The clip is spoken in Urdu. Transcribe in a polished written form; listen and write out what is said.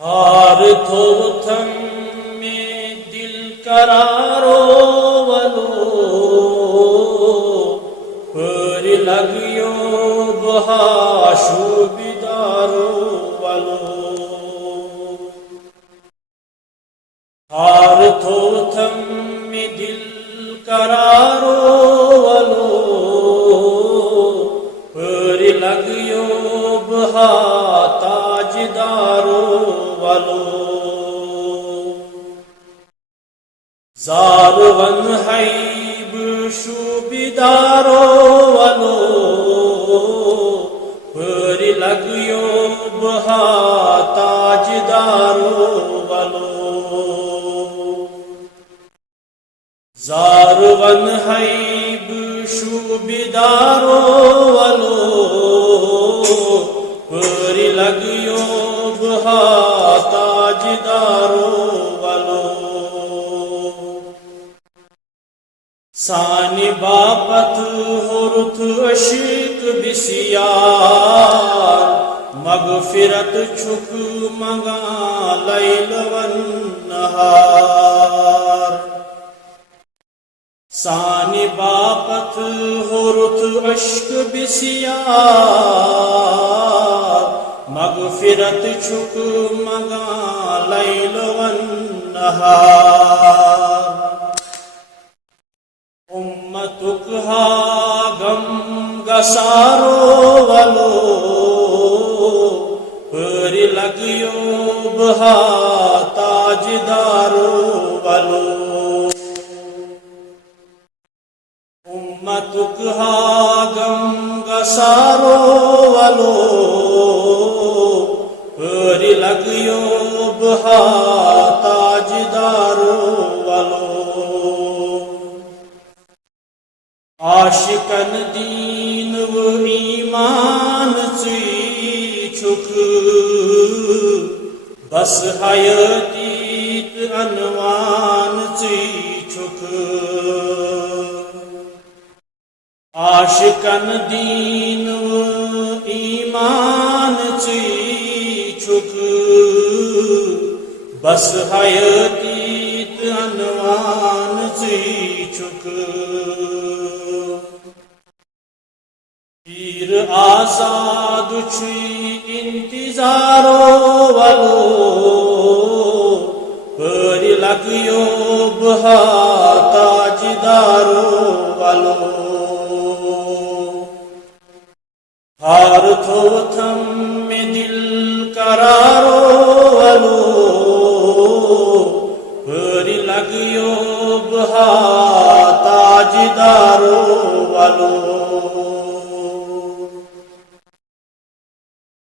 ہار تھو تھم میں دل قرارو ولو پر لگیو بہا شوبدارو ولو ہار تھو تھم میں دل قرارو ولو پر لگیو بہا تاجدارو ولو زارون حیب شوبدارو ولو پر لگیو بہا تاجدارو ولو زارون حیب شوبدارو ولو پر لگیو بہا تاجدارو ولو سانی باپت ہرت عشق بسیار مغفرت چھک منگا لیل والنہار سانی باپت ہرت عشق بسیار مغفرت چھک منگا لیل والنہار امتک ہا غم گسارو ولو پر لگیو بہا تاجدارو ولو امتک ہا غم گسارو ولو پر لگیو بہا تاجدارو ولو عاشقن دین و ایمان چی چھک بس حیاتیت عنوان چی چھک عاشقن دین و ایمان چی چھک بس حیاتیت عنوان چی چھک پیر آزاد چھوئی انتظارو ولو پر لگیو بہا تاجدارو ولو ہار تھو تھم میں دل قرارو ولو پر لگیو بہا تاجدارو ولو